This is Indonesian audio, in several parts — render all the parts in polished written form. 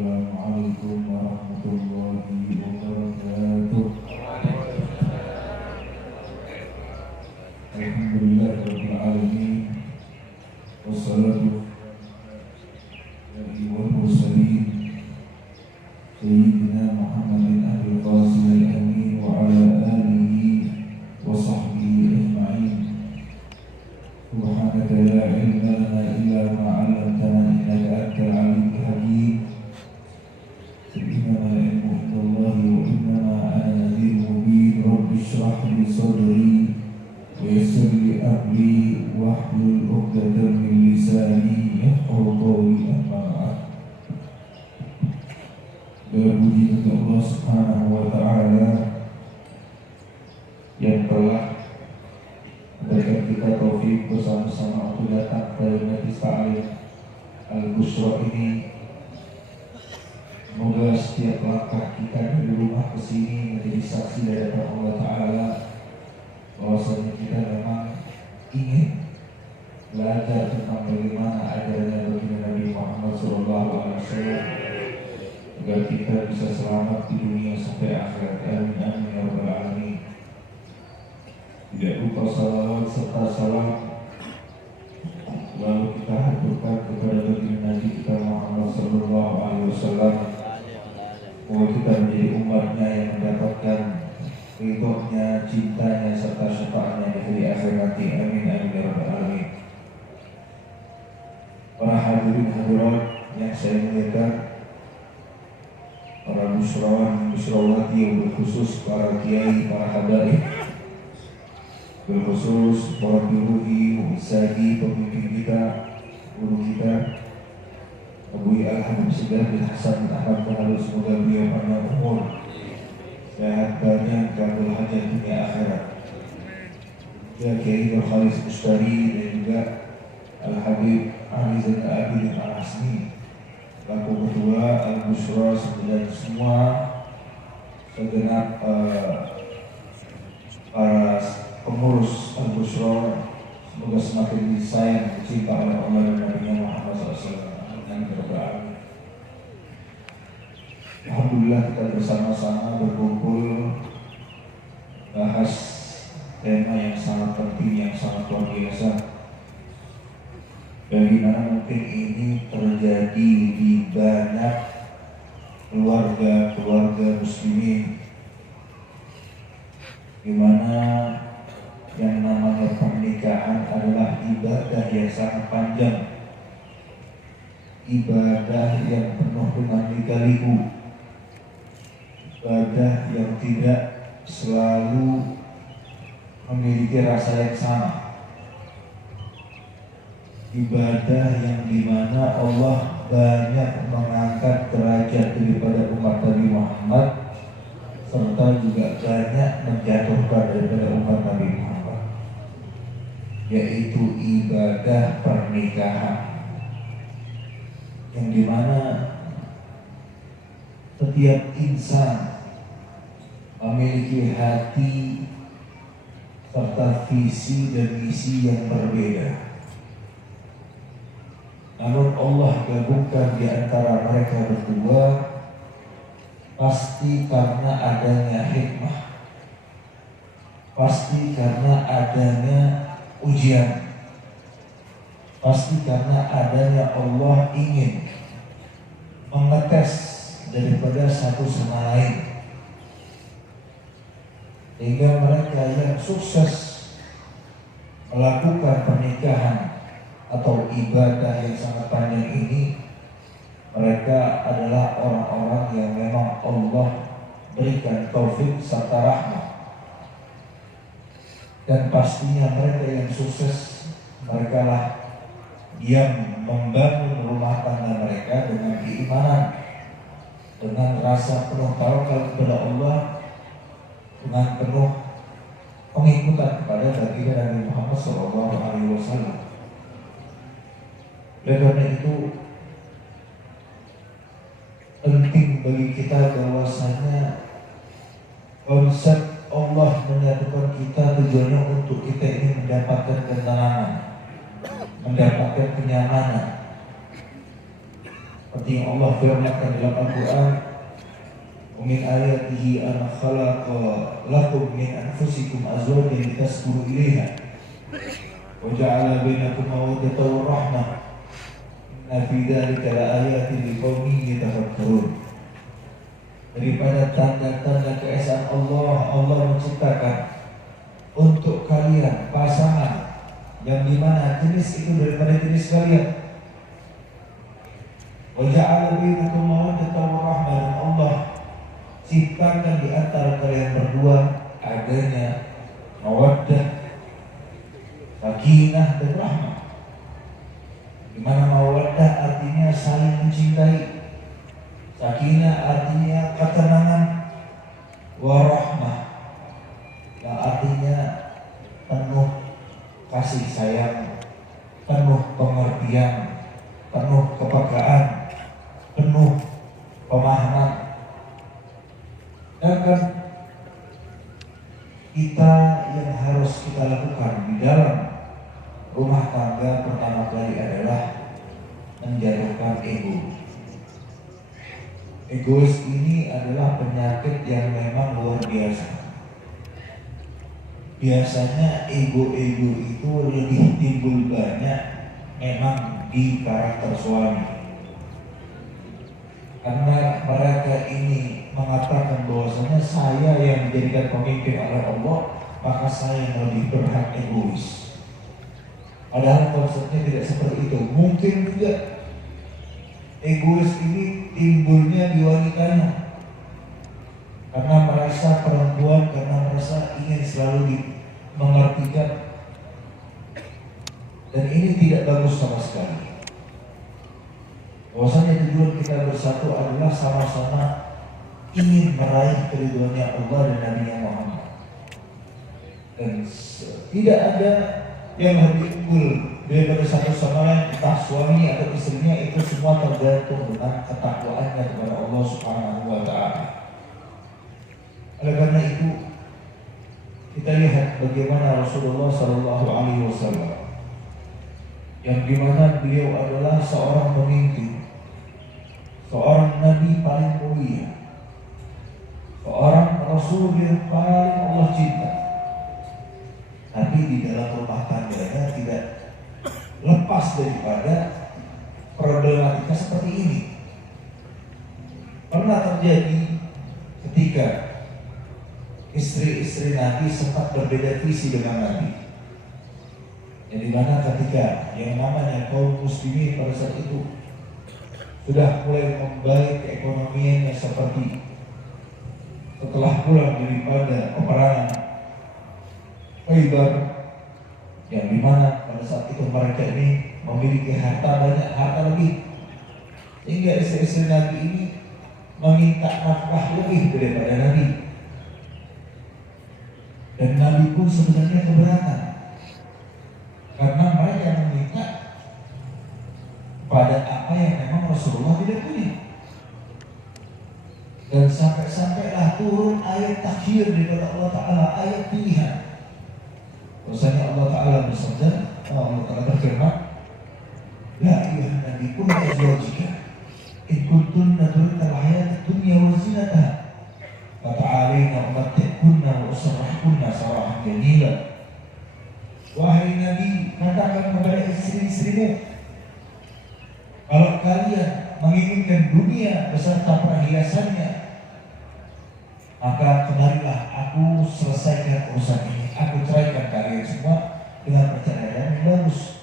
Assalamualaikum warahmatullahi wabarakatuh. Alhamdulillahirabbil alamin. Wassalatu wal mursalin Sayyidina Muhammadin Abdul Qasim al-Amin wa ala alihi wa sahbihi ajma'in. Subhanaka la ilma lana illa ma 'allamtana innaka antal alimul hakim. Innama al-ilmu indallahi wa innama ana nadhirun mubin. Rabbi shrah li sadri wa yassir li amri wahlul 'uqdatam min lisani yafqahu qawli. Amma ba'd. Puji bagi Allah Subhanahu wa taala yang telah memberikan kita taufik bersama-sama untuk datang ke Majlis Ta'lim Al-Busyra ini. Semoga setiap langkah kita dari rumah ke sini menjadi saksi dari Allah Ta'ala bahwasanya kita memang ingin belajar tentang bagaimana ajarannya baginda Nabi Muhammad SAW agar kita bisa selamat di dunia sampai akhirat. Amin amin ya rabbal alamin. Tidak lupa salawat serta salam lalu kita haturkan kepada baginda Nabi kita Muhammad SAW. Semoga kita menjadi umatnya yang mendapatkan ridhonya, cintanya serta syafaatnya di hari akhir nanti. Amin amin ya rabbal alamin. Para hadirin hadirat yang saya muliakan, para musyawarah musyawarati yang berkhusus para kiai, para habaib, berkhusus para biruhi, mu'isadi, pemimpin kita, guru kita Abu Al-Habib Syekh bin Hasan bin Ahmad Al-Halus, semoga beliau panjang umur, sehat banyak, kabul hajat dunia akhirat. Ya Kiai Khalis Mustari dan juga Al-Habib Ali Zain Al-Abidin Al-Hasni, laku ketua Al-Busyra, dan semua segenap para pengurus Al-Busyra, semoga semakin disayang, dicinta oleh Allah dan Nabi Muhammad SAW. Alhamdulillah kita bersama-sama berkumpul bahas tema yang sangat penting, yang sangat luar biasa. Bagaimana mungkin ini terjadi di banyak keluarga muslimin, di mana yang namanya pernikahan adalah ibadah yang sangat panjang, ibadah yang penuh dengan lika-liku, ibadah yang tidak selalu memiliki rasa yang sama, ibadah yang dimana Allah banyak mengangkat derajat daripada umat Nabi Muhammad, serta juga banyak menjatuhkan daripada umat Nabi Muhammad, yaitu ibadah pernikahan, yang dimana setiap insan memiliki hati serta visi dan misi yang berbeda. Namun Allah gabungkan di antara mereka berdua pasti karena adanya hikmah, pasti karena adanya ujian, pasti karena adanya Allah ingin mengetes daripada satu sama lain, sehingga mereka yang sukses melakukan pernikahan atau ibadah yang sangat panjang ini, mereka adalah orang-orang yang memang Allah berikan taufik serta rahmat. Dan pastinya mereka yang sukses, mereka lah yang membangun rumah tangga mereka dengan keimanan, dengan rasa penuh tawakal kepada Allah, dengan penuh pengikutan kepada baginda Nabi Muhammad SAW. Oleh karena itu penting bagi kita bahwasanya konsep Allah menyatukan kita tujuannya untuk kita ini mendapatkan ketenangan, mendapatkan kenyamanan, Seperti yang Allah firmankan dalam Al-Quran, وَمِنْ آيَاتِهِ أَنْ خَلَقَ لَكُمْ مِنْ أَنْفُسِكُمْ أَزْوَاجًا لِتَسْكُنُوا إِلَيْهَا وَجَعَلَ بَيْنَكُمْ مَوَدَّةً وَرَحْمَةً إِنَّ فِي ذَلِكَ لَآيَاتٍ لِقَوْمٍ يَتَفَكَّرُونَ. Daripada tanda-tanda keesaan Allah, Allah menciptakan untuk kalian pasangan yang dimana jenis itu daripada jenis kalian. Waja'ala bainakum mawaddatan wa rahmah, dan Allah ciptakan di antara kalian berdua adanya mawaddah, sakinah dan rahmah. Di mana mawaddah artinya saling mencintai, sakinah artinya ketenangan, warahmah yang artinya penuh kasih sayang, penuh pengertian, penuh kepekaan, penuh pemahaman. Dan kita yang harus kita lakukan di dalam rumah tangga pertama kali adalah menjatuhkan ego. Egois ini adalah penyakit yang memang luar biasa. Biasanya ego-ego itu lebih timbul banyak memang di karakter suami, karena mereka ini mengatakan bahwasanya saya yang dijadikan pemimpin oleh Allah, maka saya yang lebih berhak egois. Padahal konsepnya tidak seperti itu. Mungkin juga egois ini timbulnya di wanitanya, karena merasa perempuan, karena merasa ingin selalu mengertikan, dan ini tidak bagus sama sekali. Bahwasanya tujuan kita bersatu adalah sama-sama ingin meraih keridhoannya Allah dan Nabi Muhammad, dan tidak ada yang lebih unggul daripada satu sama lain, entah suami atau istrinya. Itu semua tergantung dengan ketakwaannya kepada Allah Subhanahu wa Ta'ala. Oleh karena itu, kita lihat bagaimana Rasulullah Sallallahu Alaihi Wasallam, yang dimana beliau adalah seorang pemimpin, seorang Nabi paling mulia, seorang Rasul yang paling Allah cinta, tapi di dalam rumah tangganya tidak lepas daripada problematika seperti ini. Pernah terjadi ketika istri-istri Nabi sempat berbeda visi dengan Nabi, yang dimana ketika yang namanya kaum muslimin pada saat itu sudah mulai membaik keekonomiannya, seperti setelah pulang daripada peperangan Khaybar, yang dimana pada saat itu mereka ini memiliki harta banyak, harta lebih, sehingga istri-istri Nabi ini meminta nafkah lebih daripada Nabi, dan Nabi pun sebenarnya keberatan, karena mereka meminta pada apa yang memang Rasulullah tidak punya. Dan sampai-sampailah turun ayat takhir daripada Allah Ta'ala, ayat pilihan. Bahwasanya Allah Ta'ala bersabda, Allah Ta'ala berfirman, Ya ayyuhan nabi qul li azwajika in kuntunna turidna al-hayata ad-dunya wa zinataha fata'alaina umatti'kunna wa usarrihkunna sarahan jamila. Wahai Nabi, katakan kepada istri-istrimu, kalau kalian menginginkan dunia beserta perhiasannya, maka kemarilah aku selesaikan urusan ini. Aku ceraikan kalian semua dengan perceraian yang bagus.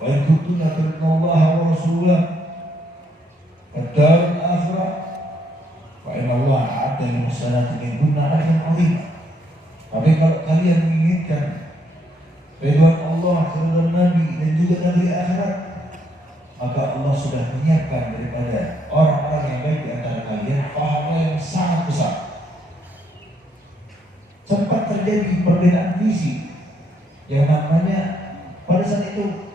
Wa in kuntunna turidna Allah wa rasulahu wad-darul akhirah fa inna Allah a'adda lil muhsanati minkunna ajran 'azima. Tapi kalau kalian menginginkan ridwan Allah, ridwan Nabi dan juga negeri akhirat, maka Allah sudah menyiapkan daripada orang-orang yang baik di antara kalian pahala yang sangat besar. Sempat terjadi perbedaan visi, yang namanya pada saat itu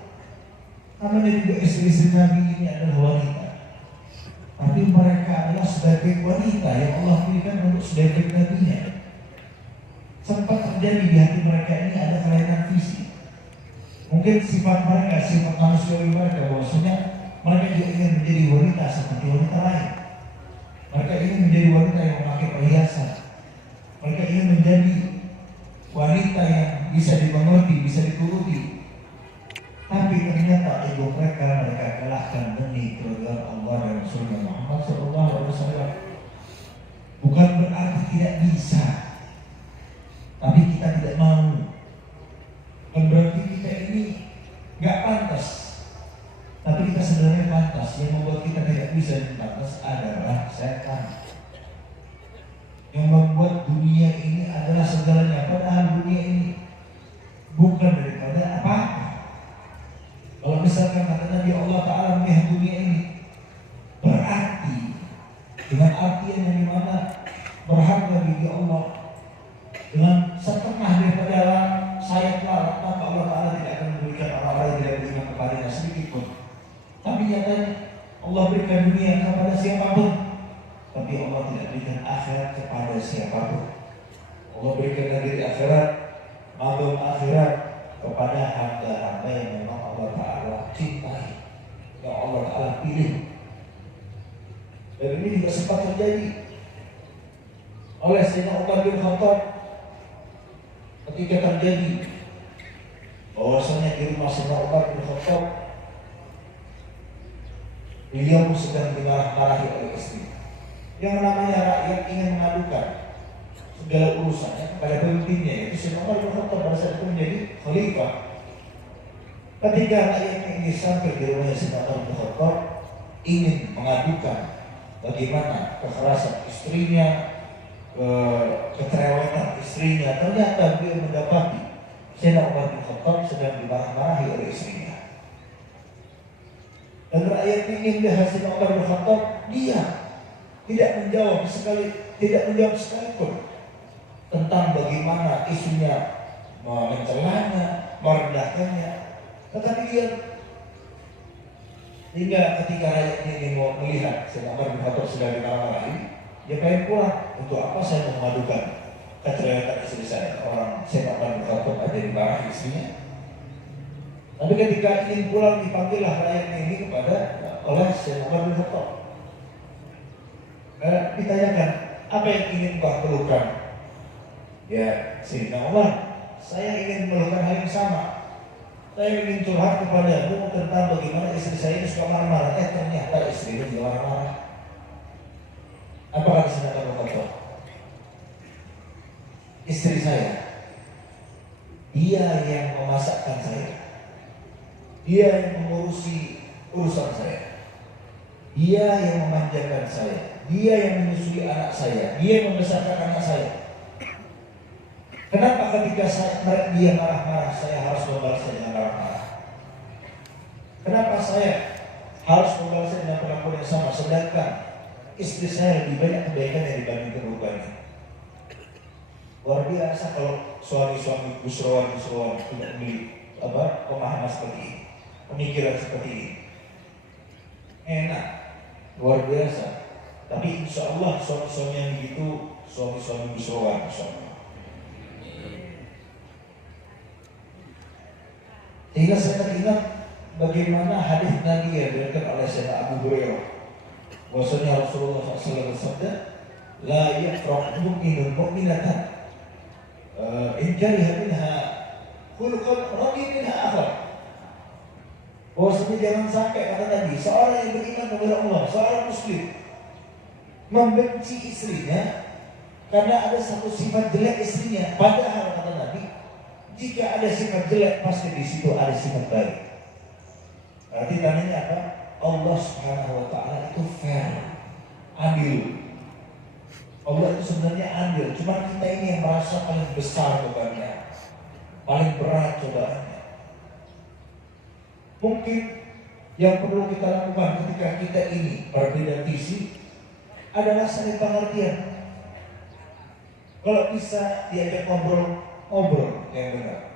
namanya juga istri-istri Nabi ini adalah wanita, tapi mereka adalah sebagai wanita yang Allah pilihkan untuk sebagai nabinya. Sempat terjadi di hati mereka ini ada kelainan visi. Mungkin sifat mereka, sifat manusiawi mereka, bahwasanya Mereka juga ingin menjadi wanita seperti wanita lain. Mereka ingin menjadi wanita yang memakai perhiasan. Mereka ingin menjadi wanita yang bisa dimengerti, bisa dituruti. Tapi ternyata ego mereka kalahkan demi keridhaan Allah dan Rasulullah Muhammad SAW. Bukan berarti tidak bisa, tapi kita tidak mau. Bukan berarti kita ini nggak pantas, tapi kita sebenarnya pantas. Yang membuat kita tidak bisa dan pantas adalah setan. Yang membuat dunia ini adalah segalanya, padahal dunia ini bukan daripada apa-apa. Kalau misalkan kata Nabi Allah Ta'ala melihat dunia ini, berarti dengan artian yang dimana berharga bagi Allah, dengan setengah daripada sayap lalat, maka Allah Ta'ala tidak akan memberikan orang-orang yang tidak beriman kepadanya sedikit pun. Tapi nyatanya Allah berikan dunia kepada siapapun, tapi Allah tidak berikan akhirat kepada siapapun. Allah berikan negeri akhirat, malam akhirat kepada hamba-hamba yang memang Allah Ta'ala cintai, yang Allah Ta'ala pilih. Dan ini juga sempat terjadi oleh Sayyidina Umar bin Khattab ketika terjadi bahwasanya di rumah Sayyidina Umar bin Khattab beliau sedang dimarah-marahi oleh istri. Yang namanya rakyat ingin mengadukan segala urusannya kepada pemimpinnya, yaitu Sayyidina Umar bin Khattab pada saat itu menjadi khalifah. Ketika rakyatnya ini sampai di rumah Sayyidina Umar bin Khattab ingin mengadukan bagaimana kekerasan istrinya, keterewetan istrinya, ternyata beliau mendapati Sayyidina Umar bin Khattab sedang dimarah-marahi oleh istrinya. Dan rakyatnya ingin melihat Sayyidina Umar bin Khattab, dia tidak menjawab sekalipun tentang bagaimana istrinya mencelanya, merendahkannya. Tetapi dia hingga ketika rakyatnya ingin melihat Sayyidina Umar bin Khattab sedang dimarah-marahi, dia pengen pulang. Untuk apa saya memadukan kecerewetan istri saya? Orang Sayyidina Umar bin Khattab aja dimarahi istrinya. Tapi ketika ingin pulang, dipanggillah rakyatnya ini kepada oleh Sayyidina Umar bin Khattab. Ditanyakan, apa yang ingin kau keluhkan? Ya Sayyidina Umar, saya ingin melakukan hal yang sama. Saya ingin curhat kepadamu tentang bagaimana istri saya ini suka marah-marah. Ternyata istri ini marah-marah. Apa kata Sayyidina Umar bin Khattab? Istri saya, dia yang memasakkan saya, dia yang mengurusi urusan saya, dia yang memanjakan saya, dia yang menyusui anak saya, dia yang membesarkan anak saya. Kenapa ketika dia marah-marah saya harus membalasnya dengan marah-marah? Kenapa saya harus membalasnya dengan perlakuan yang sama, sedangkan istri saya lebih banyak kebaikan yang dibandingkan keburukannya? Luar biasa kalau suami-suami busrawan tidak memiliki pemahaman seperti ini, pemikiran seperti ini. Enak, luar biasa. Tapi insya Allah suami-suami yang begitu, suami-suami busrawan, insya Allah. Sehingga saya teringat bagaimana hadis Nabi yang diriwayatkan oleh Sayyidina Abu Hurairah, bahwasanya Rasulullah SAW bersabda, la yafraq mu'minun mu'minatan in kariha minha khuluqan radiya minha akhar. Bahwasanya jangan sampai kata Nabi, seorang yang beriman kepada Allah, seorang muslim membenci istrinya karena ada satu sifat jelek istrinya. Padahal kata Nabi, jika ada sifat jelek pasti di situ ada sifat baik. Berarti tandanya apa? Allah Subhanahu wa Ta'ala itu fair, adil. Allah itu sebenarnya adil, cuma kita ini yang merasa paling besar bebannya, paling berat cobaannya. Mungkin yang perlu kita lakukan ketika kita ini berbeda visi adalah saling pengertian. Kalau bisa diajak ngobrol yang benar.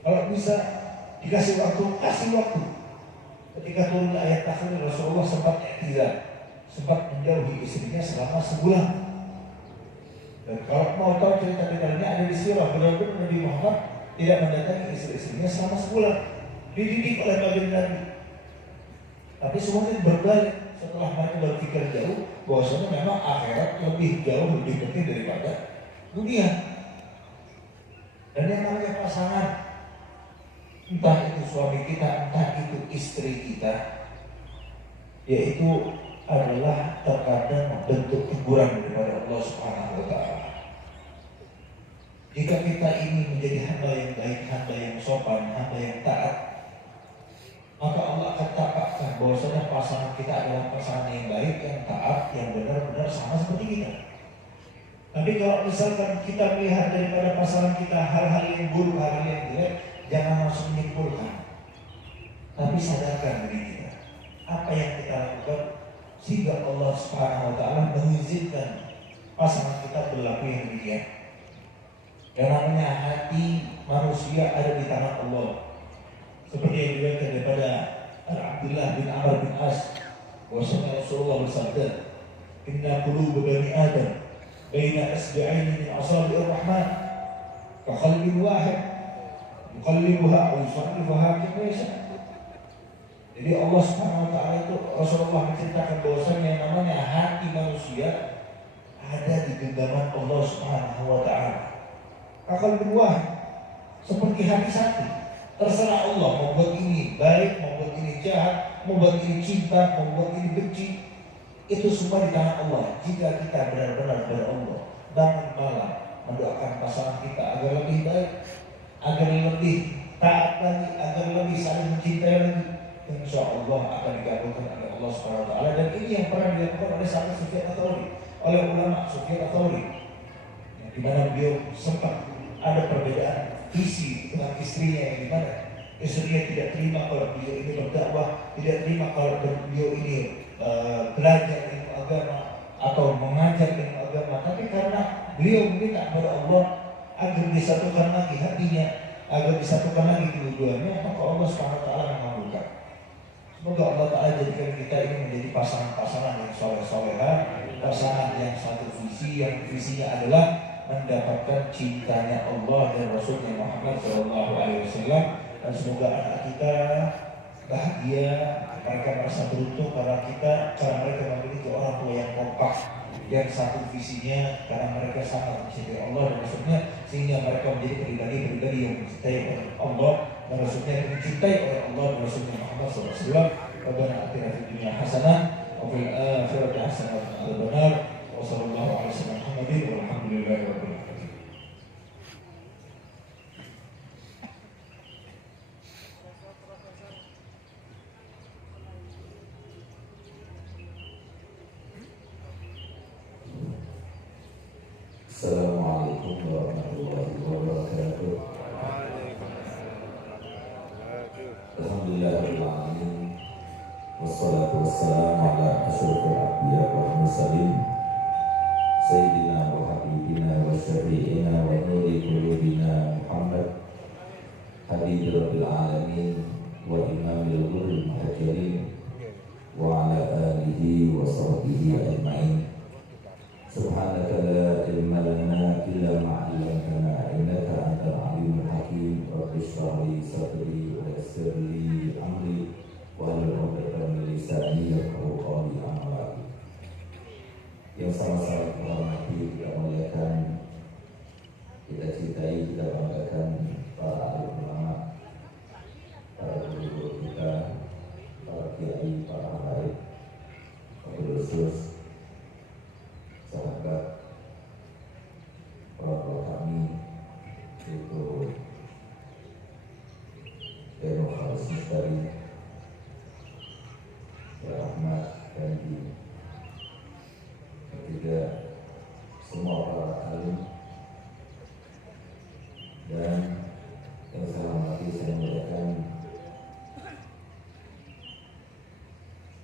Kalau bisa dikasih waktu, kasih waktu. Ketika turun ayat takhir, Rasulullah sempat menjauhi istrinya selama sebulan. Dan kalau mau tahu cerita detailnya ada di sirah, benar-benar Nabi Muhammad tidak mendatangi istri-istrinya selama sebulan. Dididik oleh baginda Nabi. Tapi semuanya berbalik setelah mereka berpikir jauh bahwasanya memang akhirat lebih jauh lebih penting daripada dunia. Dan yang namanya pasangan, entah itu suami kita, entah itu istri kita, yaitu adalah terkadang bentuk teguran daripada Allah Subhanahu wa Ta'ala. Jika kita ini menjadi hamba yang baik, hamba yang sopan, hamba yang taat, maka Allah akan tampakkan bahwasanya pasangan kita adalah pasangan yang baik, yang taat, yang benar-benar sama seperti kita. Tapi kalau misalkan kita melihat daripada pasangan kita hal-hal yang buruk, hal-hal yang jelek, jangan langsung menyimpulkan. Tapi sadarkan diri kita, apa yang kita lakukan sehingga Allah Subhanahu wa Ta'ala mengizinkan pasangan kita berlaku yang demikian. Yang namanya hati manusia ada di tangan Allah. Seperti yang diriwayatkan daripada Abdullah bin Amr bin As, bahwasanya Rasulullah bersabda, "Inna quluba bani Adam baina asbi'aini min asabi'ir rahman, ka qalbin wahid yuqallibuha wa yusarrifuha kayfa yasha." Jadi Allah Subhanahu wa Ta'ala itu, Rasulullah menceritakan bahwasanya yang namanya hati manusia ada di genggaman Allah Subhanahu wa Ta'ala. Akal berbuah seperti hati satu. Terserah Allah mau buat ini baik, mau buat ini jahat, mau buat ini cinta, mau buat ini benci. Itu semua di tangan Allah. Jika kita benar-benar dari Allah, bangun malam mendoakan pasangan kita agar lebih baik, agar lebih taat lagi, agar lebih saling mencintai lagi, insya Allah akan dikabulkan oleh Allah Subhanahu wa Ta'ala. Dan ini yang pernah dilakukan oleh sahabat Sufyan Ats-Tsauri, oleh ulama Sufyan Ats-Tsauri, di mana beliau sempat ada perbedaan visi dengan istrinya, yang dimana istrinya tidak terima kalau beliau ini berdakwah, tidak terima kalau beliau ini belajar ilmu agama atau mengajar ilmu agama. Tapi karena beliau meminta kepada Allah agar disatukan lagi hatinya, agar disatukan lagi kedua-duanya, maka Allah Subhanahu wa Ta'ala mengabulkan. Semoga Allah Ta'ala jadikan kita ini menjadi pasangan-pasangan yang soleh-solehan, pasangan yang satu visi, yang visinya adalah mendapatkan cintanya Allah dan Rasulnya Muhammad SAW. Dan semoga anak kita bahagia, mereka merasa beruntung karena mereka memiliki orang tua yang kompak, yang satu visinya, karena mereka sangat mencintai Allah dan Rasulnya, sehingga mereka menjadi pribadi-pribadi yang mencintai oleh Allah dan Rasulnya, yang dicintai oleh Allah dan Rasulnya Muhammad SAW. Rabbana atina fid dunya hasanah wa fil akhirati hasanah wa qina adzabannar. Wa sallallahu alaihi wasallam Muhammadin walhamdulillahi rabbil alamin. Assalamualaikum warahmatullahi wabarakatuh. Alhamdulillahirabbil alamin. Wassalatu wassalamu ala asyrofil anbiya wal mursalin sayyidina wa habibina wa syafi'ina wa nuri qulubina Muhammad habibi rabbil alamin wa imamil ghurril muhajirin wa ala alihi wa sahbihi ajma'in. Subhanaka la ilma lana illa ma 'allamtana innaka antal alimul hakim. Rabbi shrah li sadri wa yassir li amri wahlul 'uqdatam min lisani yafqahu qawli. Amma ba'du. Yang sama-sama kita hormati, kita muliakan, kita cintai, kita banggakan para alim ulama, para guru kita, para kiai, para habaib, para khusus sahabat orang tua kami, yaitu Deno Khalis Mustari, Rahmat dan ketiga semua para alim, dan yang saya hormati, saya muliakan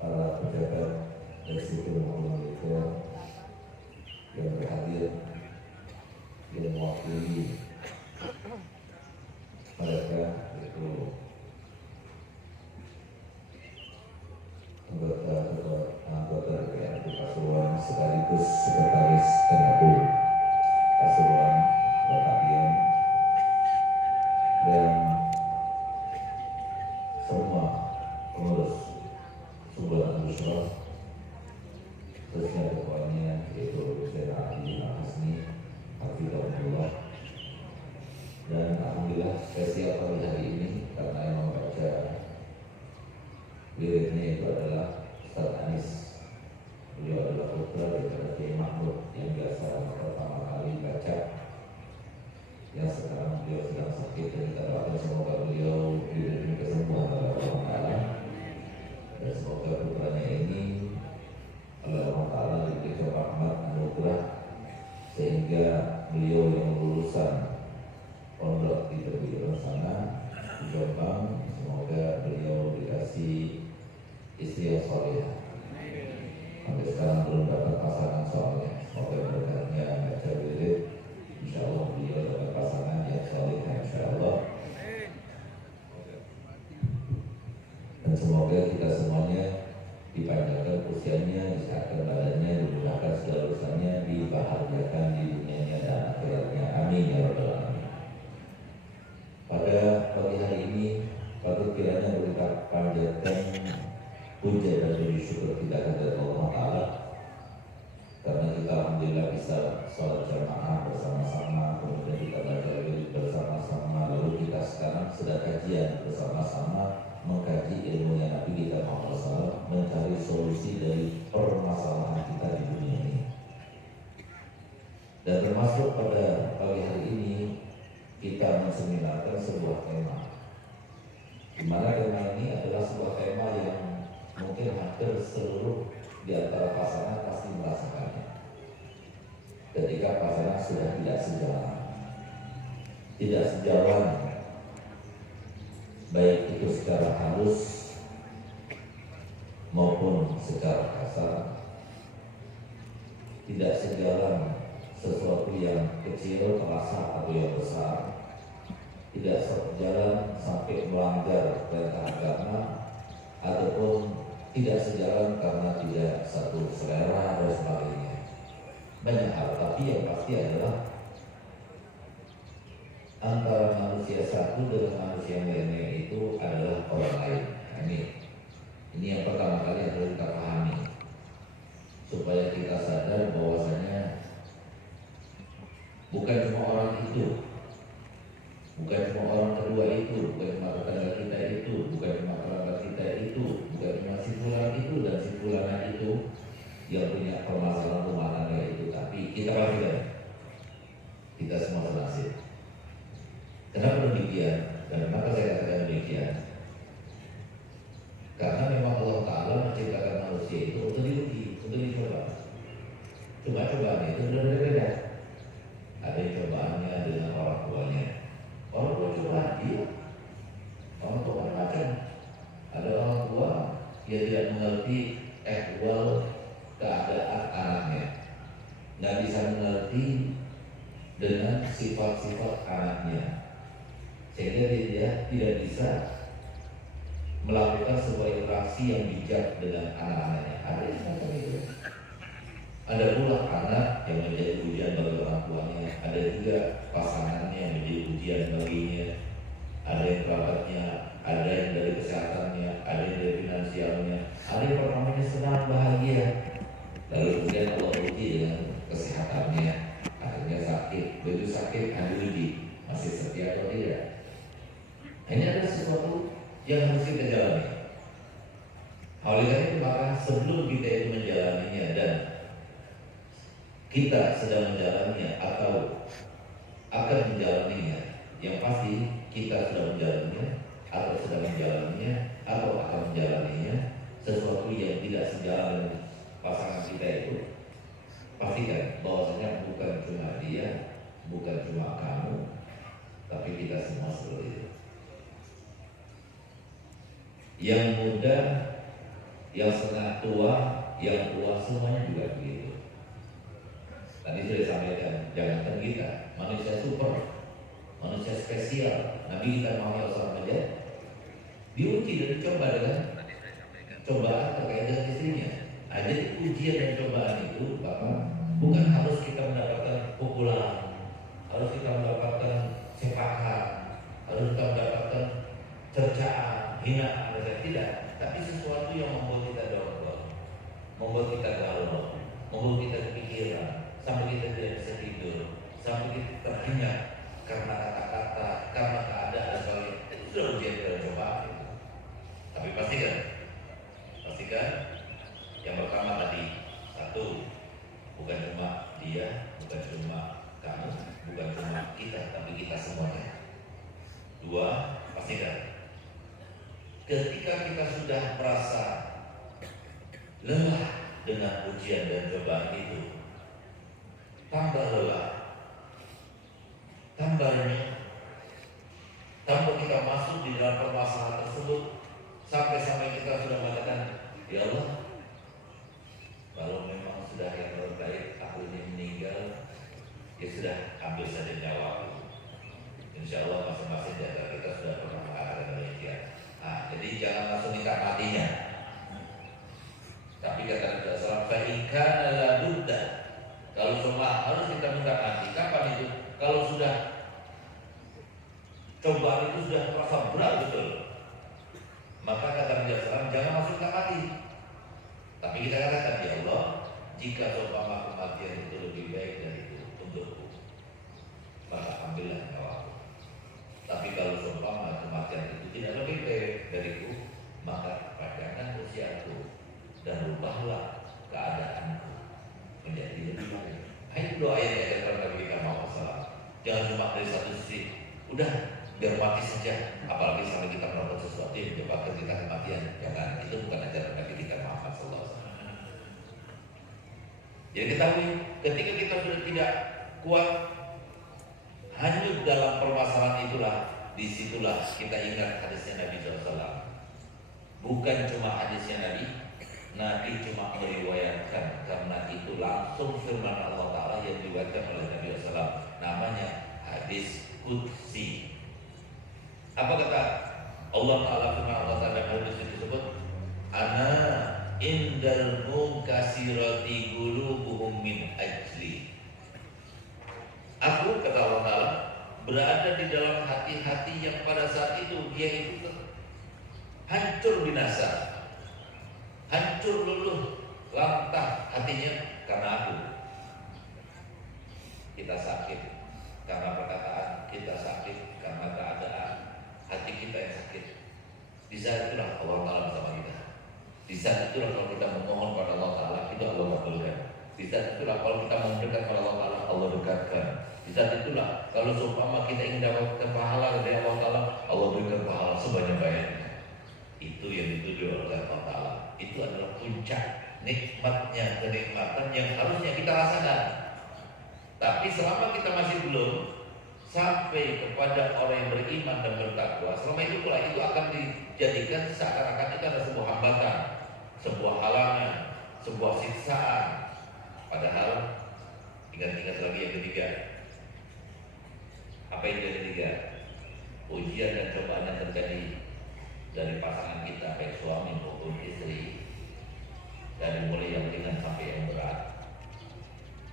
para pejabat dan sipil maupun militer yang berhadir, yang mewakili mereka, yaitu anggota DPRD Pasuruan sekaligus sekretaris NU Pasuruan Batalion, dan semua pengurus spesial pada hari ini karena yang membaca wiridnya itu adalah Ustaz Anis. Beliau adalah putra daripada Kiai Mahmud yang biasa pertama kali baca, yang sekarang beliau sedang sakit, dan kita doakan semoga beliau diberi kesembuhan oleh Allah Ta'ala, dan semoga putranya ini oleh Allah Ta'ala diberikan rahmat anugerah sehingga beliau yang lulusan pondok di Terbit sana di Jombang, semoga beliau dikasih istri yang soleh. Sampai sekarang belum dapat pasangan soalnya, semoga berkatnya baca wirid, insya Allah beliau dapat pasangan yang soleh, insya Allah. Dan semoga kita semuanya dipanjangkan usianya, disehatkan badannya, dimudahkan segala urusannya, dibahagiakan di dunianya dan akhiratnya. Amin ya rabbal alamin. Pada pagi hari ini patut kiranya kita panjatkan puja dan puji syukur kita kepada Allah Ta'ala, karena kita alhamdulillah bisa sholat jamaah bersama-sama, kemudian kita baca wirid bersama-sama, lalu kita sekarang sedang kajian bersama-sama, mengkaji ilmunya Nabi kita Muhammad SAW, mencari solusi dari permasalahan kita di dunia ini. Dan termasuk pada pagi hari ini kita menseminarkan sebuah tema, di mana tema ini adalah sebuah tema yang mungkin hampir seluruh di antara pasangan pasti merasakannya. Ketika pasangan sudah tidak sejalan, baik itu secara halus maupun secara kasar, tidak sejalan sesuatu yang kecil terasa atau yang besar, tidak sejalan sampai melanggar perintah agama, ataupun tidak sejalan karena tidak satu selera dan sebagainya. Banyak hal, tapi yang pasti adalah antara manusia satu dengan manusia lainnya itu adalah orang lain. Ini yang pertama kali harus kita pahami, supaya kita sadar bahwasanya bukan cuma orang itu, bukan cuma orang kedua itu, bukan cuma tetangga kita itu, bukan cuma kerabat kita itu, bukan cuma si fulan itu dan si fulana itu yang punya permasalahan rumah tangga itu, tapi kita pastikan kita semua senasib. Kenapa demikian? Dan kenapa saya katakan demikian? Karena memang Allah Ta'ala menciptakan manusia itu untuk diuji, untuk dicoba. Cuma cobaan itu berbeda-beda. Ada yang cobaannya dengan orang tuanya. Orang tua cobaan dia, orang tua macam. Ada orang tua yang tidak mengerti ehwal keadaan anaknya, nggak bisa mengerti dengan sifat-sifat anaknya, sehingga dia tidak bisa melakukan sebuah interaksi yang bijak dengan anak-anaknya. Ada yang semacam itu. Ada pula anak yang menjadi ujian bagi orang tuanya, ada juga pasangannya yang menjadi ujian baginya, ada yang kerabatnya, ada yang dari kesehatannya, ada yang dari finansialnya, ada yang pertamanya senang bahagia, lalu kemudian Allah uji dengan kesehatannya, akhirnya sakit, begitu sakit ada uji, masih setia atau tidak. Ini adalah sesuatu yang harus kita jalani. Oleh karena itu maka sebelum kita itu menjalaninya dan kita sedang menjalaninya atau akan menjalaninya, yang pasti kita sudah menjalaninya atau sedang menjalaninya atau akan menjalaninya, sesuatu yang tidak sejalan dengan pasangan kita itu, pastikan bahwasanya bukan cuma dia, bukan cuma kamu, tapi kita semua seperti itu. Yang muda, yang setengah tua, yang tua, semuanya juga begitu. Tadi sudah disampaikan, jangankan kita, manusia super, manusia spesial, Nabi kita Muhammad SAW saja diuji dan dicoba dengan cobaan terkait dengan istrinya. Ada ujian dan cobaan itu, Bapak, bukan harus kita mendapatkan pukulan, harus kita mendapatkan sepakat, harus kita mendapatkan cercaan, hinaan, tidak, tapi sesuatu yang membuat kita down, membuat kita galau, membuat kita kepikiran, sampai kita tidak bisa tidur, sampai kita terhenyak karena kata-kata, karena keadaan sudah ujian dan cobaan. Tapi pastikan yang pertama tadi, satu, bukan cuma dia, bukan cuma kamu, bukan cuma kita, tapi kita semuanya. Dua, pastikan ketika kita sudah merasa lelah dengan ujian dan cobaan itu, tambah lelah, tambah kita masuk di dalam permasalahan tersebut sampai kita sudah mengatakan, ya Allah, kalau memang sudah yang terbaik aku ini meninggal, ya sudah, ambil saja nyawaku. Insya Allah masing-masing di antara kita sudah pernah mengatakan demikian. Nah, jadi jangan langsung minta matinya. Tapi kata Nabi SAW, "Fa'ika ladudda." Kalau semua harus kita minta mati. Kapan itu? Kalau sudah cobaan itu sudah terasa berat betul, maka kata Nabi SAW, jangan langsung minta mati. Tapi kita katakan, ya Allah, jika seumpama kematian itu lebih baik dari itu untukku, maka ambillah nyawaku. Tapi kalau seumpama kematian itu tidak lebih baik dariku, maka panjangkan usiaku dan rubahlah keadaanku menjadi lebih baik. Itu doa yang diajarkan bagi kita mau salah. Jangan cuma dari satu sisi, udah biar mati saja, apalagi sampai kita melakukan sesuatu yang menyebabkan kita kematian. Jangan, itu bukan ajaran Nabi kita Muhammad SAW. Jadi ketahui, ketika kita sudah tidak kuat, hanyut dalam permasalahan itulah, disitulah kita ingat hadisnya Nabi SAW. Bukan cuma hadisnya Nabi cuma meriwayatkan, karena itu langsung firman Allah Ta'ala yang diriwayatkan oleh Nabi SAW. Namanya hadis Qudsi. Apa kata Allah Ta'ala, firman Allah Ta'ala dalam hadis tersebut? Ana indal munkasirati qulubuhum min ajli. Aku, kata Allah Ta'ala, berada di dalam hati-hati yang pada saat itu dia itu hancur binasa, hancur luluh lantah hatinya karena aku. Kita sakit karena perkataan, kita sakit karena keadaan, hati kita yang sakit. Di saat itulah Allah Ta'ala bersama kita. Di saat itulah kalau kita memohon pada Allah Ta'ala, itu Allah kabulkan. Di saat itulah kalau kita mendekat pada Allah Ta'ala, Allah dekatkan. Di saat itulah kalau seumpama kita ingin dapatkan pahala dari Allah Ta'ala, Allah berikan pahala sebanyak-banyaknya. Itu yang dituju oleh Allah Ta'ala. Itu adalah puncak nikmatnya, kenikmatan yang harusnya kita rasakan. Tapi selama kita masih belum sampai kepada orang yang beriman dan bertakwa, selama itu pula itu akan dijadikan seakan-akan itu ada sebuah hambatan, sebuah halangan, sebuah siksaan. Padahal ingat-ingat lagi yang ketiga. Apa itu yang ketiga? Ujian dan cobaan yang terjadi dari pasangan kita, baik suami maupun istri, dari mulai yang ringan sampai yang berat.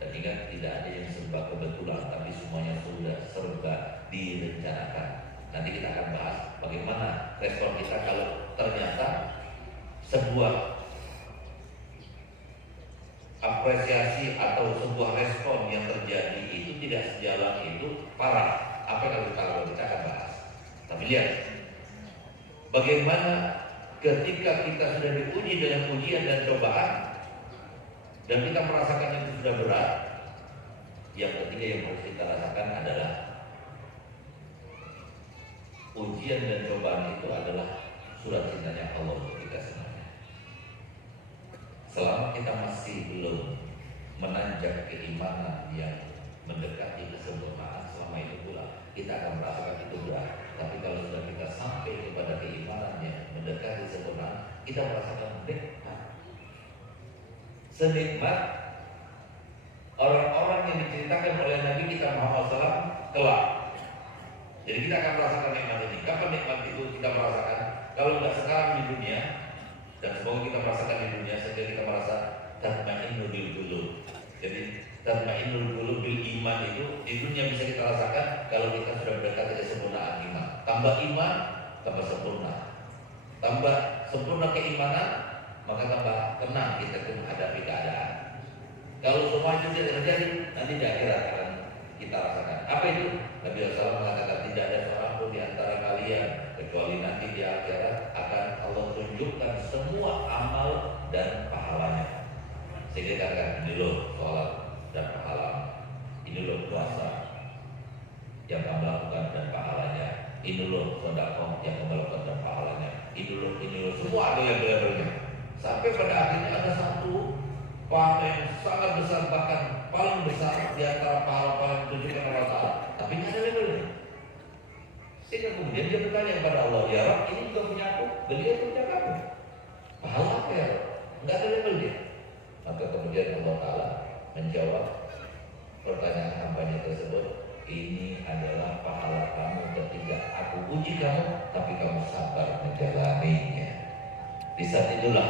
Dan ingat, tidak ada yang serba kebetulan, tapi semuanya sudah serba direncanakan. Nanti kita akan bahas bagaimana respon kita kalau ternyata sebuah apresiasi atau sebuah respon yang terjadi itu tidak sejalan, itu parah. Apa yang harus kita lakukan? Kita akan bahas. Tapi lihat, bagaimana ketika kita sudah diuji dengan ujian dan cobaan dan kita merasakan itu sudah berat, yang ketiga yang harus kita rasakan adalah ujian dan cobaan itu adalah surat cintanya Allah untuk kita semuanya. Selama kita masih belum menanjak keimanan yang mendekati kesempurnaan, selama itu pula kita akan merasakan itu berat. Tapi kalau sudah kita sampai kepada keimanan yang mendekati kesempurnaan, kita merasakan nikmat. Senikmat orang-orang yang diceritakan oleh Nabi kita Muhammad SAW kelak. Jadi kita akan merasakan nikmat ini. Kapan nikmat itu kita merasakan? Kalau tidak sekarang di dunia, dan semoga kita merasakan di dunia sehingga kita merasa tatma'innul qulub. Jadi tatma'innul qulub bil iman itu di dunia bisa kita rasakan kalau kita sudah mendekati kesempurnaan iman. Tambah iman, tambah sempurna. Tambah sempurna keimanan, maka tambah tenang kita menghadapi keadaan. Kalau semua itu tidak terjadi, nanti di akhirat akan kita rasakan. Apa itu? Nabi SAW mengatakan tidak ada seorang pun di antara kalian kecuali nanti di akhirat akan Allah tunjukkan semua amal dan pahalanya. Sehingga katakan, ini loh sholat dan pahala, ini loh puasa yang kamu lakukan dan pahalanya, ini loh sedekah yang kamu lakukan dan pahalanya, ini loh semua ada label-labelnya. Sampai pada akhirnya ada satu pahala yang sangat besar, bahkan paling besar di antara pahala-pahala yang ditunjukkan oleh Allah, tapi ini ada labelnya. Sehingga kemudian dia bertanya kepada Allah, ya Rabb, ini juga punya aku, beliau punya kamu, pahala apa ya Rabb? Enggak ada labelnya. Maka kemudian Allah Ta'ala menjawab pertanyaan hambanya tersebut, ini adalah pahala kamu ketika aku uji kamu, tapi kamu sabar menjalaninya. Di saat itulah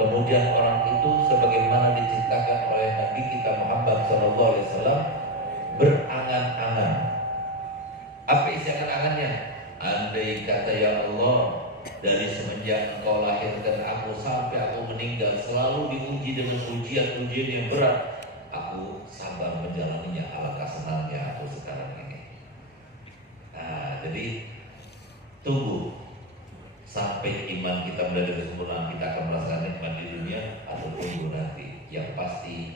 kemudian orang itu sebagaimana diceritakan oleh Nabi kita Muhammad SAW berangan-angan. Apa isi angan-angannya? Andai kata ya Allah, dari semenjak engkau lahirkan aku sampai aku meninggal selalu diuji dengan ujian-ujian yang berat, aku sabar menjalaninya, alangkah senangnya aku sekarang ini. Nah, jadi tunggu sampai iman kita menjadi kesempurnaan, kita akan merasakan nikmat di dunia, atau tunggu nanti. Yang pasti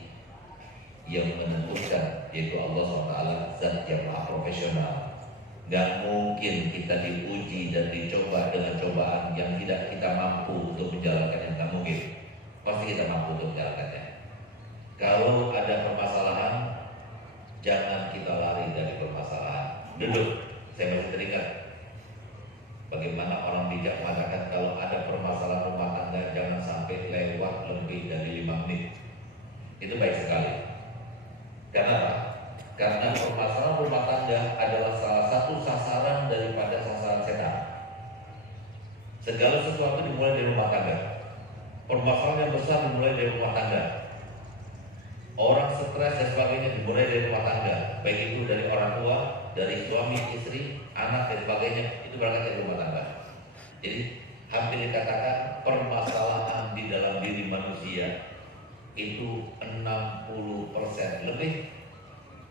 yang menentukan yaitu Allah SWT, zat yang maha profesional. Gak mungkin kita diuji dan dicoba dengan cobaan yang tidak kita mampu untuk menjalankannya. Gak mungkin. Pasti kita mampu untuk menjalankannya. Kalau ada permasalahan, jangan kita lari dari permasalahan. Duduk. Saya masih teringat bagaimana orang bijak mengatakan kalau ada permasalahan rumah tangga jangan sampai lewat lebih dari 5 menit. Itu baik sekali. Karena apa? Karena permasalahan rumah tangga adalah salah satu sasaran daripada sasaran setan. Segala sesuatu dimulai dari rumah tangga. Permasalahan yang besar dimulai dari rumah tangga. Orang stres dan sebagainya dimulai dari rumah tangga. Baik itu dari orang tua, dari suami, istri, anak dan sebagainya. Itu berangkat dari rumah tangga. Jadi hampir dikatakan permasalahan di dalam diri manusia itu 60% lebih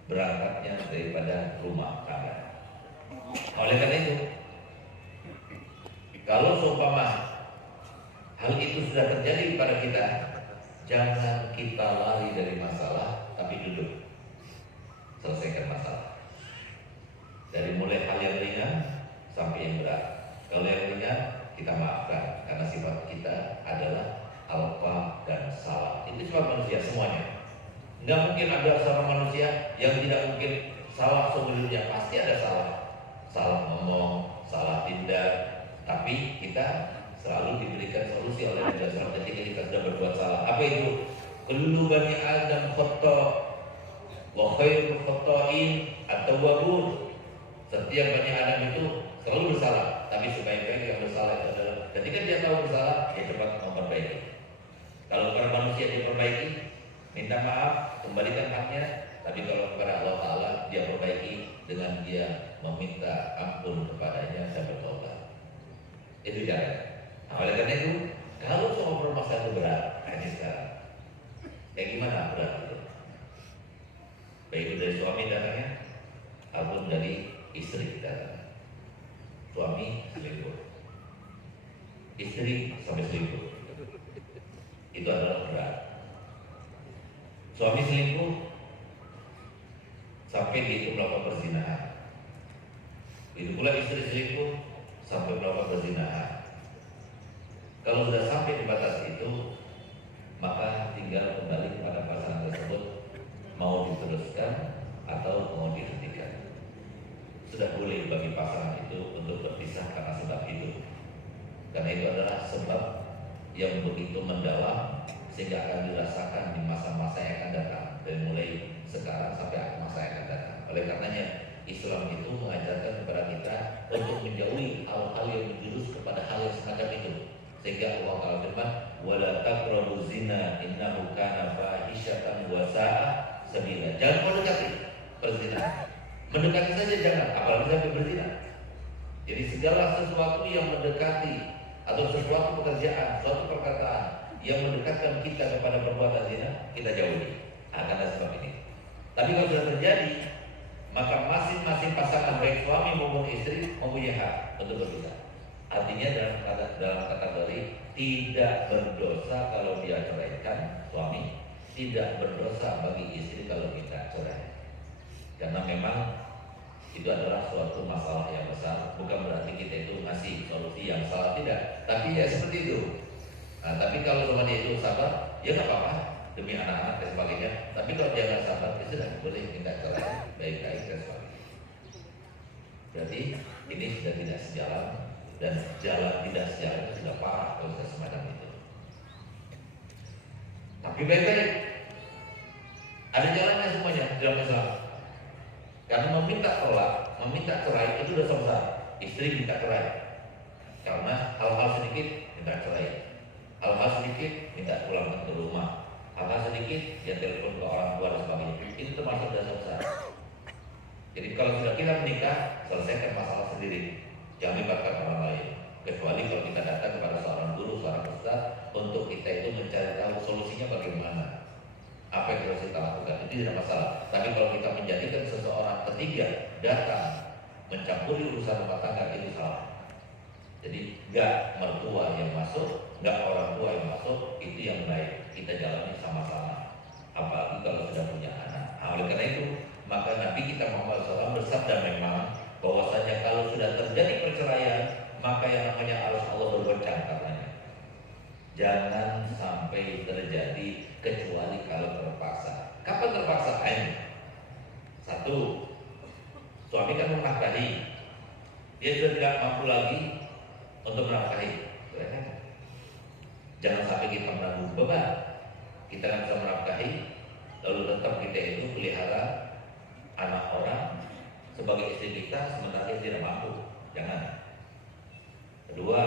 berangkatnya daripada rumah tangga. Oleh karena itu, kalau seumpama hal itu sudah terjadi pada kita, jangan kita lari dari masalah, tapi duduk selesaikan masalah. Dari mulai hal yang ringan sampai yang berat. Kalau yang ringan kita maafkan, karena sifat kita adalah alfa dan salah. Itu sifat manusia semuanya. Nggak mungkin ada seorang manusia yang tidak mungkin salah seumur hidupnya. Pasti ada salah. Salah ngomong, salah tindak. Tapi kita selalu diberikan solusi oleh Allah SWT ketika kita sudah berbuat salah. Apa itu? Kullu bani Adam khata' wa khairul khata'in at-tawwabun. Setiap bani Adam itu selalu bersalah, tapi sebaik-baik yang bersalah itu adalah ketika dia tahu bersalah, dia cepat memperbaiki. Kalau kepada manusia diperbaiki, minta maaf, kembalikan haknya. Tapi kalau kepada Allah Ta'ala, dia perbaiki dengan dia meminta ampun kepadanya dan bertobat. Itu cara. Nah, oleh karena itu, kalau semua permasalahan itu berat, hanya sekarang, kayak gimana berat itu? Baik itu dari suami datangnya, ataupun dari istri datangnya. Suami selingkuh, istri sampai selingkuh, itu adalah berat. Suami selingkuh sampai dia melakukan perzinahan. Itu pula istri selingkuh sampai melakukan perzinahan. Kalau sudah sampai di batas itu, maka tinggal kembali kepada pasangan tersebut, mau diteruskan atau mau dihentikan. Sudah boleh bagi pasangan itu untuk berpisah karena sebab itu. Karena itu adalah sebab yang begitu mendalam sehingga akan dirasakan di masa-masa yang akan datang, dari mulai sekarang sampai masa yang akan datang. Oleh karenanya Islam itu mengajarkan kepada kita untuk menjauhi hal-hal yang menjurus kepada hal yang semacam itu. Sehingga Allah Ta'ala firman, wala taqrabu zina innahu kana fahishatan wa sa'a sabila. Jangan mendekati perzinahan. Mendekati saja jangan, apalagi sampai berzina. Jadi segala sesuatu yang mendekati atau sesuatu pekerjaan, suatu perkataan yang mendekatkan kita kepada perbuatan zina, kita jauhi. Karena sebab ini. Tapi kalau sudah terjadi, maka masing-masing pasangan baik suami maupun istri mempunyai hak untuk berpisah. Artinya dalam kategori tidak berdosa kalau dia ceraikan suami, tidak berdosa bagi istri kalau kita cerai. Karena memang itu adalah suatu masalah yang besar. Bukan berarti kita itu ngasih solusi yang salah, tidak. Tapi ya seperti itu. Nah, tapi kalau sama dia itu sabar, ya nggak apa-apa demi anak-anak dan sebagainya. Tapi kalau dia nggak sabar, ya sudah boleh minta cerai, baik-baik dan sebagainya. Berarti ini sudah tidak sejalan, dan jalan tidak sejalan itu sudah parah kalau sudah semacam itu. Tapi baik-baik, ada jalannya semuanya dalam Islam. Karena meminta tolak, meminta cerai itu dosa besar. Istri minta cerai karena hal-hal sedikit minta cerai, hal-hal sedikit minta pulang ke rumah, hal-hal sedikit dia telepon ke orang tua dan sebagainya. Itu termasuk dosa besar. Jadi kalau sudah kita menikah, selesaikan masalah sendiri, jangan libatkan orang lain. Kecuali kalau kita datang kepada seorang guru, seorang ustaz, untuk kita itu mencari tahu solusinya bagaimana, apa yang harus kita lakukan, itu tidak masalah. Tapi kalau kita menjadikan seseorang ketiga datang mencampuri urusan rumah tangga, itu salah. Jadi nggak mertua yang masuk, nggak orang tua yang masuk, itu yang baik. Kita jalani sama-sama. Apalagi kalau sudah punya anak. Nah, oleh karena itu, maka Nabi kita Muhammad SAW bersabda memang bahwasanya kalau sudah terjadi perceraian, maka yang namanya arus Allah bergoncang katanya. Jangan sampai terjadi kecuali kalau terpaksa. Kapan terpaksa? Ini satu, suami kan menafkahi, dia sudah tidak mampu lagi untuk menafkahi, kan? Jangan sampai kita menanggung beban. Kita kan bisa menafkahi, lalu tetap kita itu pelihara anak orang sebagai istri kita, sementara dia tidak mampu. Jangan. Kedua,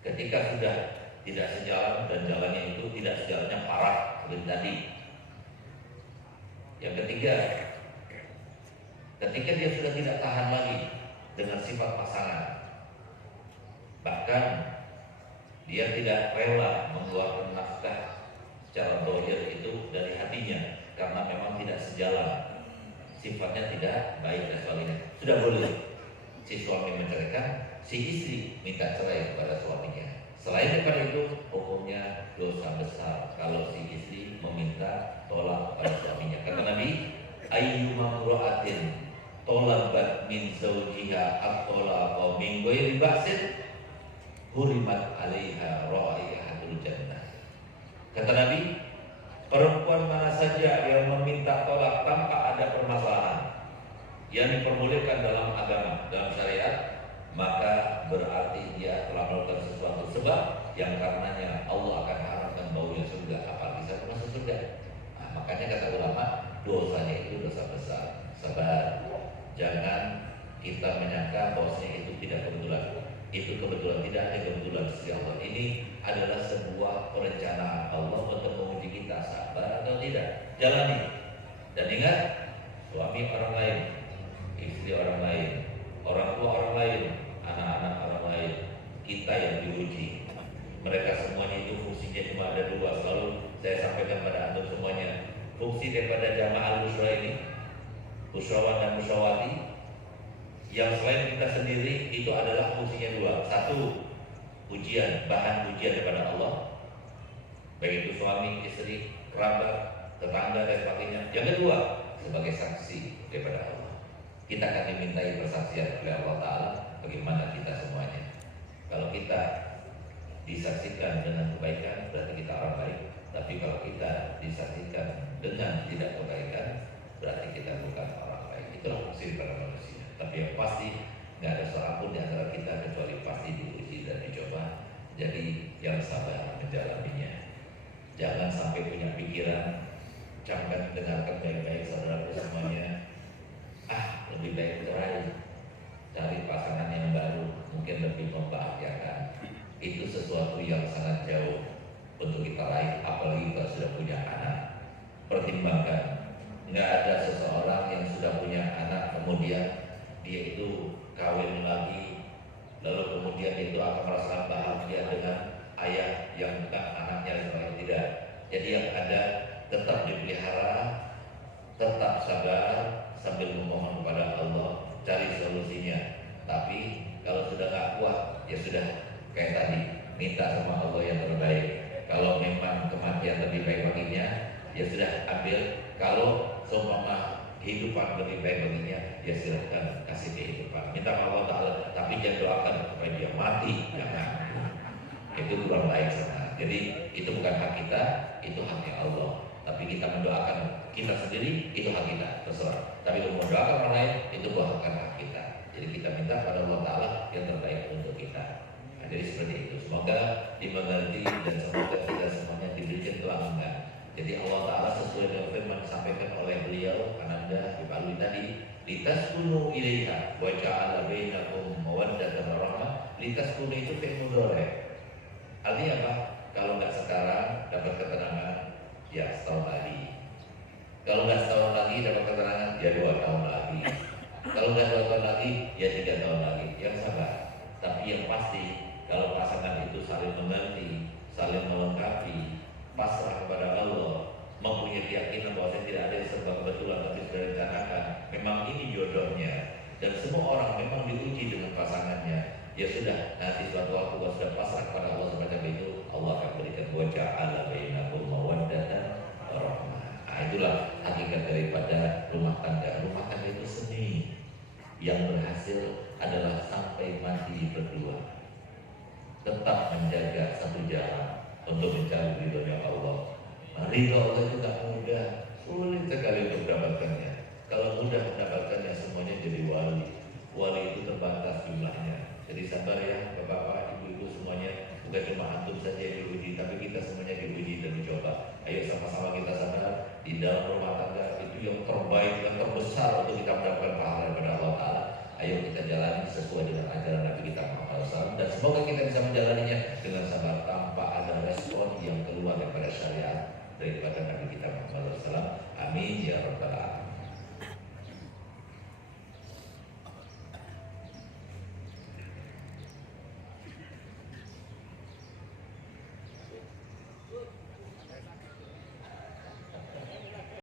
ketika sudah tidak sejalan dan jalannya itu tidak sejalannya parah seperti tadi. Yang ketiga, ketika dia sudah tidak tahan lagi dengan sifat pasangan, bahkan dia tidak rela mengeluarkan nafkah secara dohir itu dari hatinya karena memang tidak sejalan, sifatnya tidak baik dan sebagainya, sudah boleh si suami menceraikan, si istri minta cerai kepada suaminya. Selain daripada itu, hukumnya dosa besar kalau si istri meminta tolak kepada suaminya. Kata Nabi, ayyuma mra'atin tolabat min zawjiha at-talaqa min ghairi ba'sin hurimat 'alaiha raihatul jannah. Kata Nabi, perempuan mana saja yang meminta tolak tanpa ada permasalahan yang diperbolehkan dalam agama, dalam syariat, maka berarti dia telah melakukan sesuatu sebab yang karenanya Allah akan haramkan baunya surga, apalagi bisa masuk surga. Nah, makanya kata ulama, dosanya itu dosa besar. Sabar, jangan kita menyangka bahwasanya itu tidak kebetulan. Itu kebetulan, tidak ada kebetulan sisi Allah. Ini adalah sebuah perencanaan Allah untuk menguji kita sabar atau tidak. Jalani dan ingat, suami orang lain, istri orang lain, orang tua orang lain, anak-anak orang lain, kita yang diuji. Mereka semuanya itu fungsinya cuma ada dua. Selalu saya sampaikan pada antum semuanya, fungsi daripada jamaah al-usra ini, usrawan dan musrawati, yang selain kita sendiri itu adalah fungsinya dua. Satu, ujian, bahan ujian daripada Allah, baik itu suami, istri, kerabat, tetangga dan sebagainya. Yang kedua, sebagai saksi daripada Allah. Kita akan dimintai persaksian oleh Allah Ta'ala bagaimana kita semuanya. Kalau kita disaksikan dengan kebaikan, berarti kita orang baik. Tapi kalau kita disaksikan dengan tidak kebaikan, berarti kita bukan orang baik. Itulah fungsi para manusia. Tapi yang pasti nggak ada seorang pun di antara kita kecuali pasti diuji dan dicoba. Jadi yang sabar menjalaninya. Jangan sampai punya pikiran, jangan dengarkan baik-baik saudara semuanya. Lebih baik cerai, cari pasangan yang baru, mungkin lebih membahagiakan. Itu sesuatu yang sangat jauh untuk kita raih, apalagi kalau sudah punya anak. Pertimbangkan, nggak ada seseorang yang sudah punya anak kemudian dia itu kawin lagi, lalu kemudian dia itu akan merasa bahagia dengan ayah yang bukan anaknya, sebagai tidak. Jadi yang ada tetap dipelihara, tetap sabar sambil memohon kepada Allah, cari solusinya. Tapi kalau sudah nggak kuat tua, ya sudah kayak tadi, minta sama Allah yang terbaik. Kalau memang kematian lebih baik baginya, ya sudah ambil. Kalau seumpama kehidupan lebih baik baginya, ya silahkan kasih kehidupan. Minta sama Allah Ta'ala, tapi jangan doakan supaya dia mati, jangan. Itu kurang baik sama. Jadi itu bukan hak kita, itu haknya Allah. Tapi kita mendoakan kita sendiri, itu hak kita, terserah. Tapi kalau mendoakan orang lain, itu bukan hak kita. Jadi kita minta pada Allah Ta'ala yang terbaik untuk kita. Nah, jadi seperti itu. Semoga dimengerti dan semoga kita semuanya diberikan kelangan. Jadi Allah Ta'ala sesuai dengan firman disampaikan oleh beliau Ananda Bipalwi tadi, litaskunu ilaiha wa ja'ala bainakum mawaddatan wa rahmah. Litaskunu itu fi'il mudhari'. Artinya apa? Kalau nggak sekarang dapat ketenangan, ya setahun lagi. Kalau nggak setahun lagi dapat ketenangan, ya 2 tahun lagi. Kalau nggak 2 tahun lagi, ya 3 tahun lagi. Yang sabar. Tapi yang pasti, kalau pasangan itu saling mengerti, saling melengkapi, pasrah kepada Allah, mempunyai keyakinan bahwa tidak ada yang serba kebetulan tapi sudah direncanakan, memang ini jodohnya, dan semua orang memang diuji dengan pasangannya. Ya sudah, nanti suatu waktu kalau sudah pasrah kepada Allah semacam itu, Allah akan berikan wa ja'ala bainakum mawaddatan wa rahmah. Nah, itulah hakikat daripada rumah tangga. Rumah tangga itu seni. Yang berhasil adalah sampai mati berdua, tetap menjaga satu jalan untuk mencari ridhonya Allah. Ridho Allah itu tak mudah, sulit sekali untuk mendapatkannya. Kalau mudah mendapatkannya, semuanya jadi wali. Wali itu terbatas jumlahnya. Jadi sabar ya bapak-bapak, ibu-ibu semuanya. Bukan cuma antum saja yang diuji, tapi kita semuanya diuji dan dicoba. Ayo sama-sama kita sadar, di dalam rumah tangga itu yang terbaik, yang terbesar untuk kita mendapatkan pahala daripada Allah Ta'ala. Ayo kita jalani sesuai dengan ajaran Nabi kita Muhammad SAW, dan semoga kita bisa menjalaninya dengan sabar tanpa ada respon yang keluar daripada syariat daripada Nabi kita Muhammad SAW. Amin ya rabbal alamin.